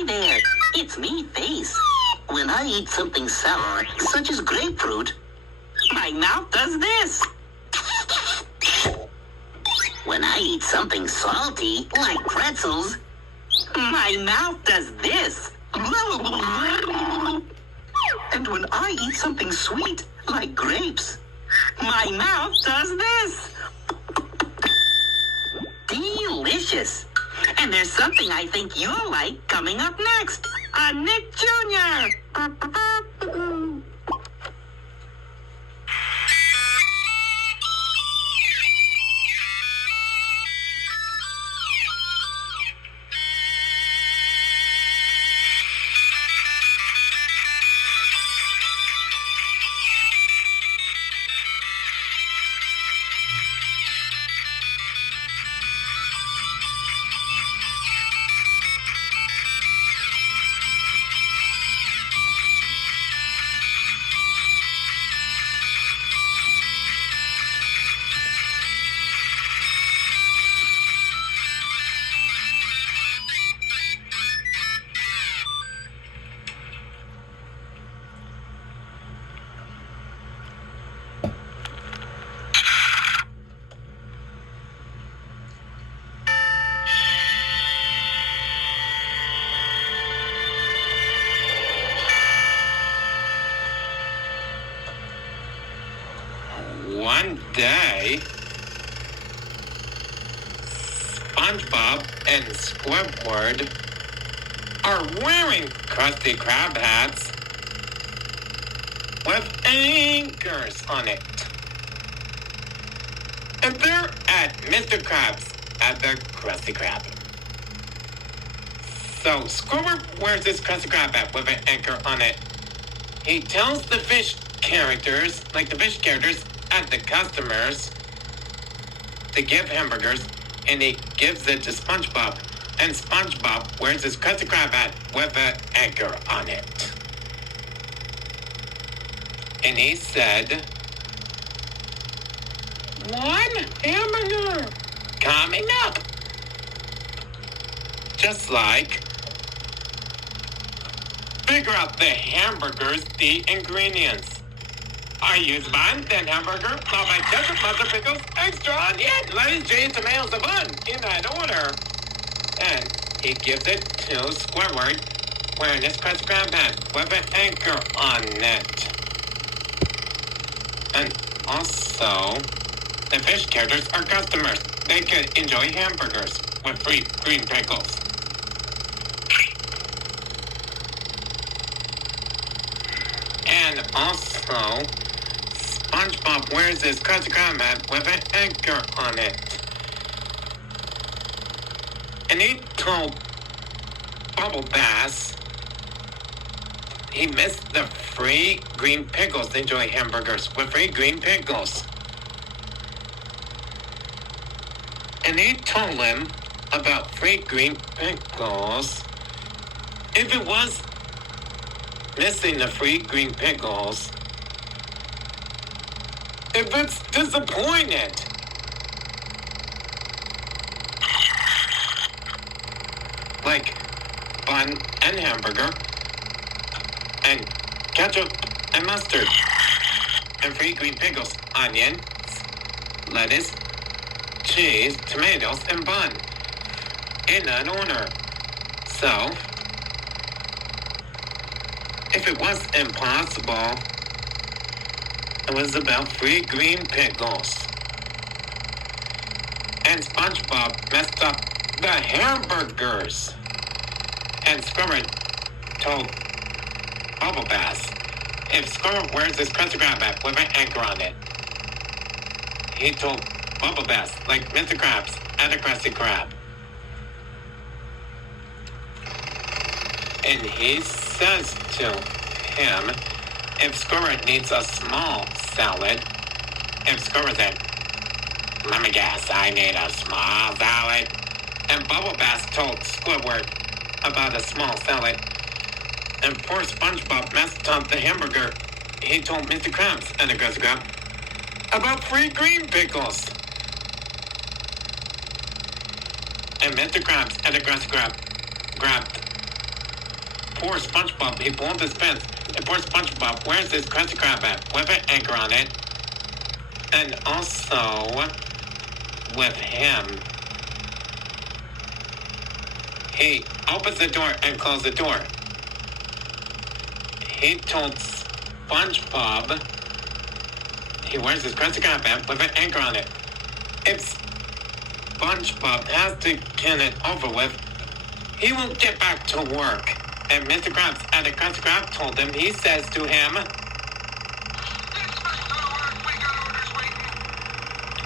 Hi there, it's me, Face. When I eat something sour, such as grapefruit, my mouth does this. When I eat something salty, like pretzels, my mouth does this. And when I eat something sweet, like grapes, my mouth does this. Delicious. And there's something I think you'll like coming up next on Nick Jr. One day, SpongeBob and Squidward are wearing Krusty Krab hats with anchors on it. And they're at Mr. Krabs at the Krusty Krab. So Squidward wears this Krusty Krab hat with an anchor on it. He tells the fish characters, at the customers to give hamburgers, and he gives it to SpongeBob. And SpongeBob wears his Krusty Krab hat with an anchor on it. And he said, "One hamburger coming up." Just like, figure out the hamburgers, the ingredients. I use bun, then hamburger, followed by ketchup, mustard, pickles, extra onion, lettuce, cheese, tomatoes, and bun, in that order. And he gives it to Squidward, wearing his Krusty Krab hat with an anchor on it. And also, the fish characters are customers. They could enjoy hamburgers with free green pickles. And also, SpongeBob wears his Krusty Krab hat with an anchor on it. And he told Bubble Bass he missed the free green pickles to enjoy hamburgers with free green pickles. And he told him about free green pickles. If it was missing the free green pickles, if it's disappointed, like bun and hamburger, and ketchup and mustard, and free green pickles, onions, lettuce, cheese, tomatoes, and bun, in that order. So, if it was impossible, it was about free green pickles. And SpongeBob messed up the hamburgers. And Squidward told Bubble Bass if Squidward wears his Krusty Krab hat with an anchor on it. He told Bubble Bass, like Mr. Krabs at a Krusty Krab. And he says to him, if Squidward needs a small salad, if Squidward said, "Let me guess, I need a small salad," and Bubble Bass told Squidward about a small salad, and poor SpongeBob messed up the hamburger, he told Mr. Krabs and the Krusty Krab about free green pickles. And Mr. Krabs and the Krusty Krab grabbed poor SpongeBob, he blew up his pants. And poor SpongeBob, where's his Krusty Krab at? With an anchor on it. And also, with him, he opens the door and closes the door. He told SpongeBob he wears his Krusty Krab hat with an anchor on it. If SpongeBob has to get it over with, he will get back to work. And Mr. Krabs at the Krusty Krab told him, he says to him,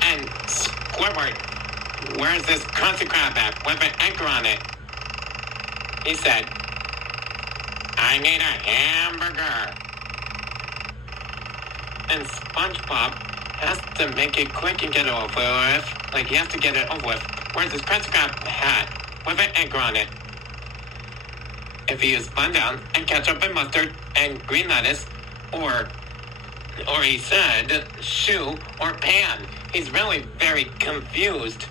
and Squidward, where's this Krusty Krab at with an anchor on it? He said, I need a hamburger. And SpongeBob has to make it quick and get it over with. Like, he has to get it over with. Where's his Krusty Krab hat with an anchor on it? If he is bun down and ketchup and mustard and green lettuce, or he said shoe or pan. He's really very confused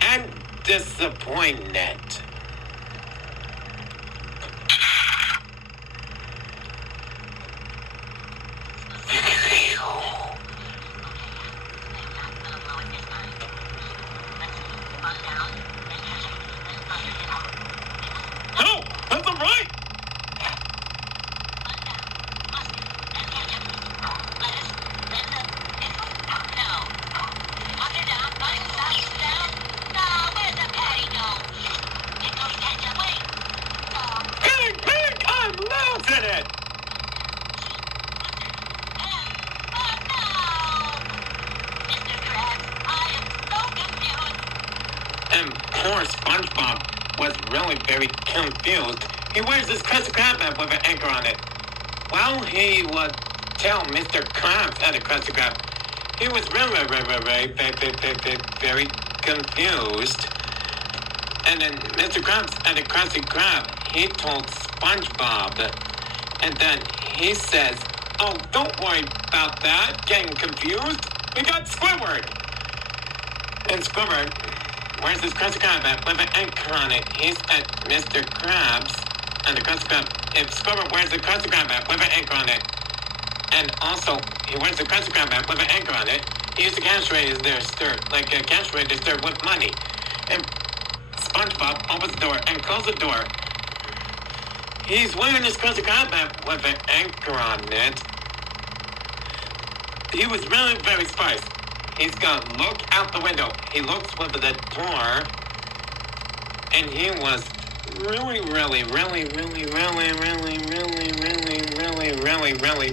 and disappointed. No, that's not right. I'm losing it. And poor SpongeBob was really very confused. He wears his Krusty Krab hat with an anchor on it. Well, he would tell Mr. Krabs at the Krusty Krab. He was very confused. And then Mr. Krabs at the Krusty Krab, he told SpongeBob. And then he says, oh, don't worry about that, getting confused. We got Squidward. And Squidward, where's his Krusty Krab at with an anchor on it? He's at Mr. Krabs and the Krusty Krab. If Squidward wears the Krusty Krab at with an anchor on it, and also he wears the Krusty Krab at with an anchor on it, he used the cash register, like a cash register with money. And SpongeBob opens the door and closes the door. He's wearing his Krusty Krab hat with an anchor on it. He was really very surprised. He's gonna look out the window. He looks with the door, and he was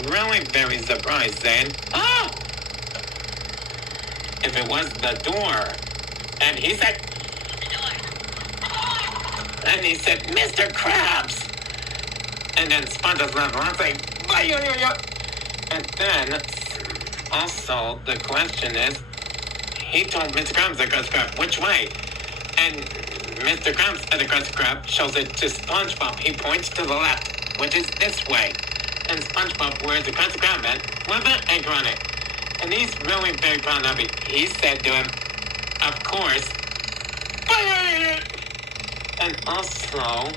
really very surprised then. Ah! If it was the door. And he said, and he said, Mr. Krabs. And then SpongeBob laughed around saying, and then also the question is, he told Mr. Krabs at Krusty Krab which way. And Mr. Krabs at the Krusty Krab shows it to SpongeBob. He points to the left, which is this way. And SpongeBob wears the Krusty Krab hat with an anchor on it. And he's really very proud of it. He said to him, of course, and also,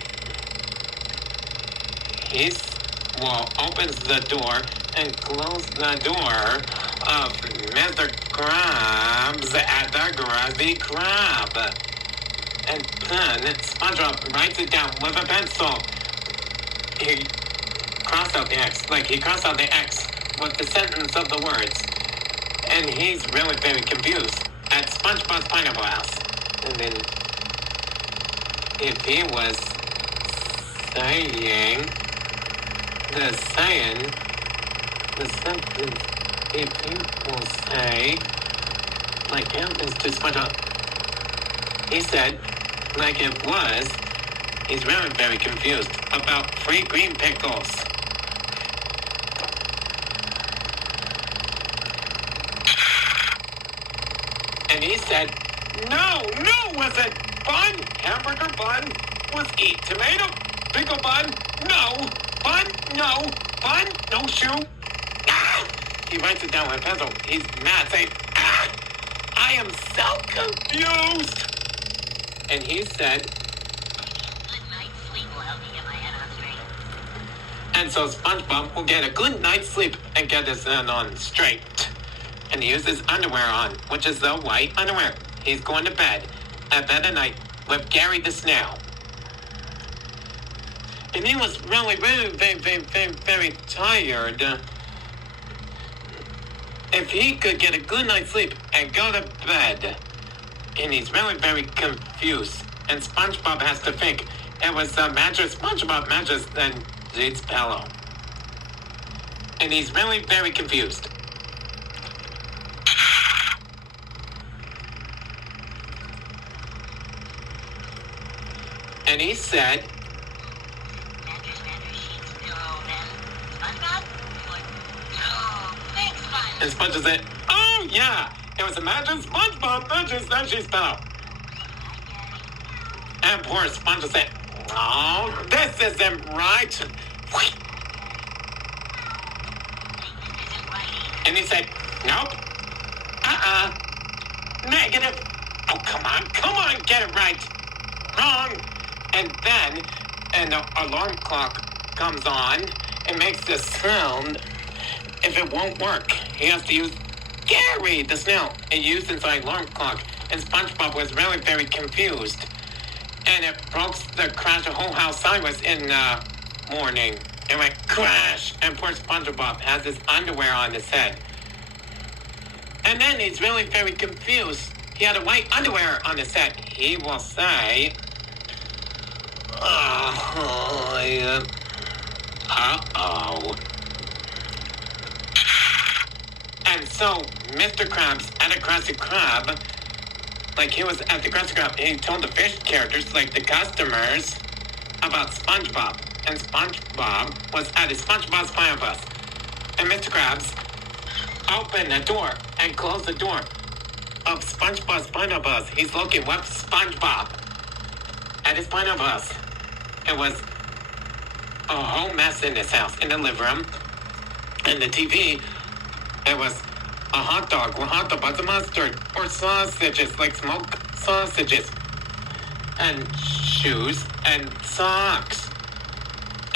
he opens the door and closes the door of Mr. Krabs at the Krusty Krab. And then SpongeBob writes it down with a pencil. He crossed out the X, with the sentence of the words. And he's really very confused at SpongeBob's Pineapple House. And then, if he was saying the sentence, if he will say, like happens to SpongeBob, he said, like it was, he's really very confused about free green pickles. And he said, no, was it bun? Hamburger bun? Was eat tomato? Pickle bun? No. Bun? No. Bun? No shoe? Ah! He writes it down with a pencil. He's mad, saying, ah! I am so confused. And he said, Good night's sleep will help me get my head on And so SpongeBob will get a good night's sleep and get his head on straight. And he uses underwear on, which is the white underwear. He's going to bed at night with Gary the Snail. And he was really, very tired. If he could get a good night's sleep and go to bed, and he's really very confused, and SpongeBob has to think it was the mattress, SpongeBob mattress, than Jade's pillow. And he's really very confused. And he said, and SpongeBob said, oh yeah, it was a mattress, SpongeBob mattress, then she's pillow. And poor SpongeBob said, oh, this isn't right. And he said, nope, negative. Oh, come on, get it right. Wrong. And then an alarm clock comes on and makes this sound. If it won't work, he has to use Gary the Snail and use his alarm clock. And SpongeBob was really very confused. And it broke the crash the whole house sideways in the morning. It went crash. And poor SpongeBob has his underwear on his head. And then he's really very confused. He had a white underwear on his head. He will say, uh-oh. And so, Mr. Krabs at a Krusty Krab, like he was at the Krusty Krab, he told the fish characters, like the customers, about SpongeBob. And SpongeBob was at his SpongeBob's Fire Bus. And Mr. Krabs opened the door and closed the door of SpongeBob's Fire Bus. He's looking with SpongeBob at his Fire Bus. It was a whole mess in his house, in the living room. And the TV, it was a hot dog with hot dog butter mustard, or sausages, like smoked sausages, and shoes, and socks,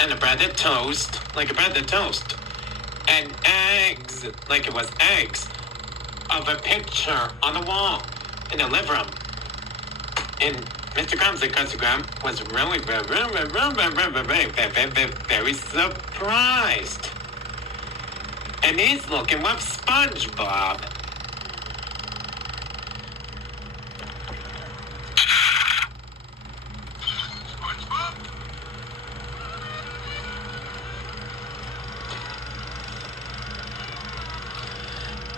and a breaded toast, like a breaded toast, and eggs, like it was eggs, of a picture on the wall in the living room. And Mr. Krabs and Krusty Krab was really very surprised. And he's looking with SpongeBob. SpongeBob?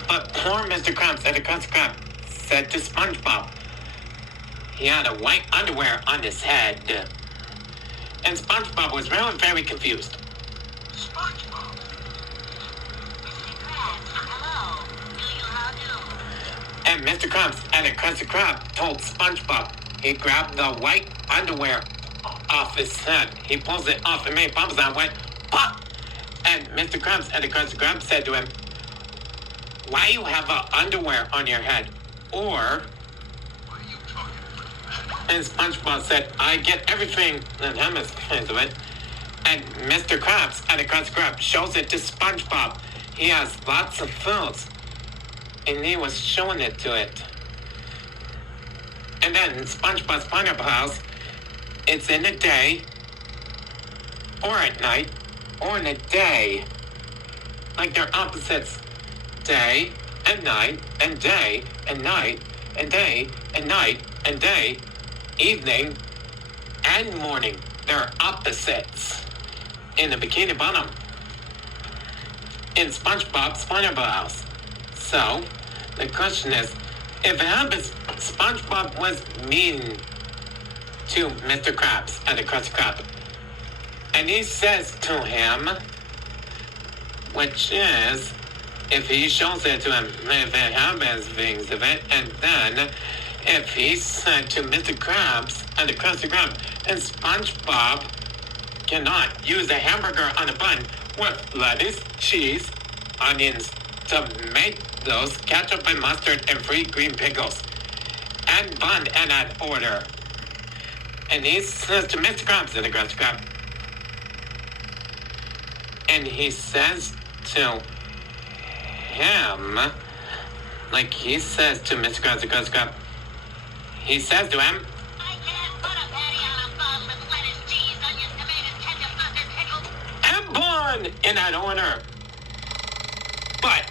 But poor Mr. Krabs and the Krusty Krab said to SpongeBob, he had a white underwear on his head. And SpongeBob was really very confused. SpongeBob? And Mr. Krabs and the Krusty Krab told SpongeBob he grabbed the white underwear off his head. He pulls it off and made bubbles out, went pop! And Mr. Krabs and the Krusty Krab said to him, why you have underwear on your head? Or... what are you talking about? And SpongeBob said, I get everything. And him is kinds of it. And Mr. Krabs and the Krusty Krab shows it to SpongeBob. He has lots of foods. And he was showing it to it. And then SpongeBob's Pineapple House, it's in the day, or at night, or in the day. Like they're opposites. Day and night, and day and night, and day and night, and day, evening, and morning. They're opposites in the Bikini Bottom. In SpongeBob's Pineapple House. So, the question is, if it happens, SpongeBob was mean to Mr. Krabs and the Krusty Krab. And he says to him, which is, if he shows it to him, if it happens, things of it, and then if he said to Mr. Krabs and the Krusty Krab, and SpongeBob cannot use a hamburger on a bun with lettuce, cheese, onions, tomatoes, ketchup and mustard, and free green pickles, and bun in that order. And he says to Mr. Krabs and the Krusty Krab, And he says to him, like he says to Mr. Krabs and Krusty Krab, he says to him, I can't put a patty on a bun with lettuce, cheese, onions, tomatoes, ketchup, mustard, pickles. and bun in that order. But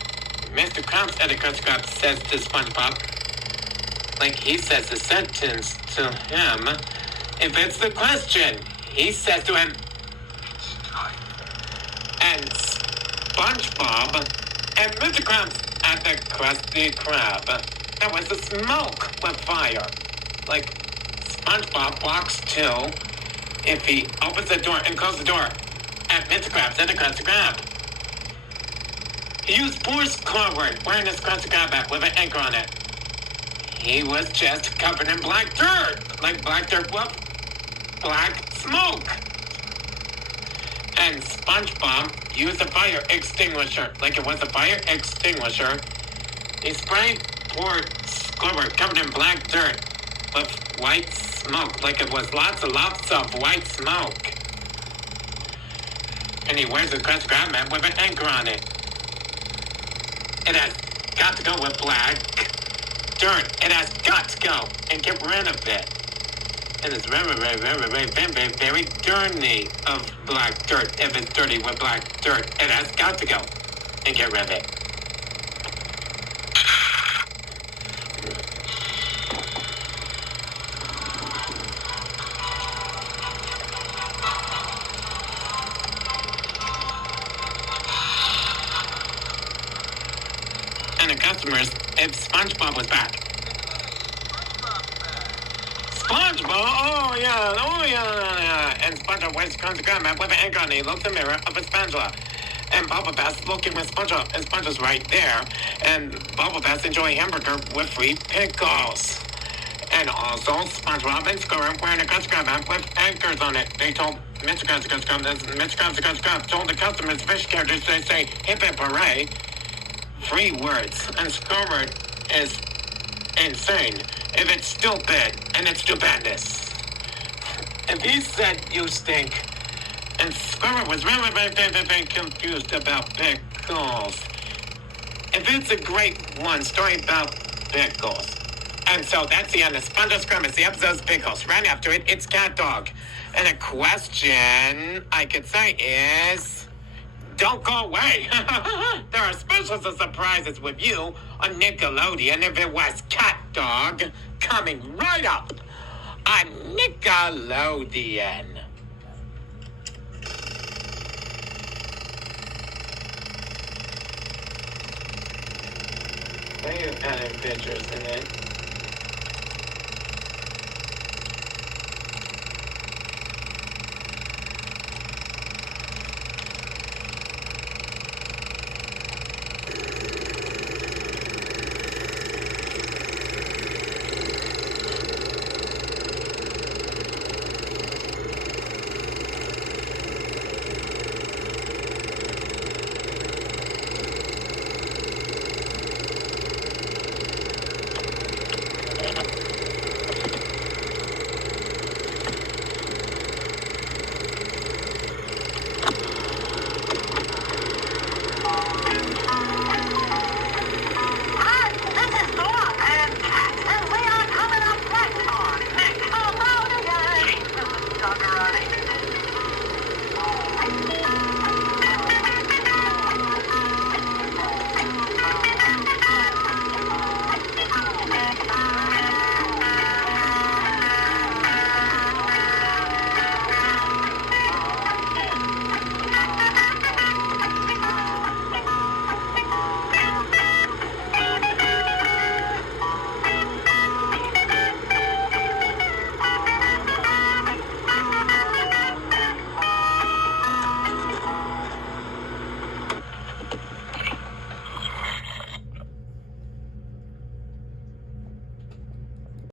Mr. Krabs and the Krusty Krab says to SpongeBob, like he says the sentence to him, if it's the question, he says to him, It's time. and SpongeBob and Mr. Krabs and the Krusty Krab, that was the smoke with fire. Like SpongeBob walks to, if he opens the door and closes the door, at Mr. Krabs and the Krusty Krab. He used force forward, wearing his Krusty Krab hat with an anchor on it. He was just covered in black dirt. Like black dirt, what? Black smoke. And SpongeBob used a fire extinguisher. Like it was a fire extinguisher. He sprayed poor Squidward covered in black dirt with white smoke. Like it was lots of white smoke. And he wears a Krusty Krab hat with an anchor on it. It has got to go with black dirt. It has got to go and get rid of it. And it's very dirty of black dirt. If it's dirty with black dirt, it has got to go and get rid of it. And the customers, if SpongeBob was back. SpongeBob, oh yeah. And SpongeBob wears a Krusty Krab hat with an anchor on it. He looks in the mirror of a spatula. And Bubble Bass looking with SpongeBob, and SpongeBob's right there. And Bubble Bass enjoy a hamburger with free pickles. And also SpongeBob and Squidward wearing a Krusty Krab hat with anchors on it. They told Mr. Krabs and Krusty Krab, Mr. Krabs and Krusty Krab told the customers, fish characters, they say hip hip hooray. 3 words. And Squidward is insane. If it's stupid, and it's stupendous. If he said you stink, and Squidward was very confused about pickles. If it's a great one, story about pickles. And so that's the end of SpongeBob SquarePants. The episode's Pickles. Right after it, it's Cat Dog. And a question I could say is, don't go away. There are special surprises with you on Nickelodeon if it was Cat Dog coming right up on Nickelodeon. Why are you adding pictures in it?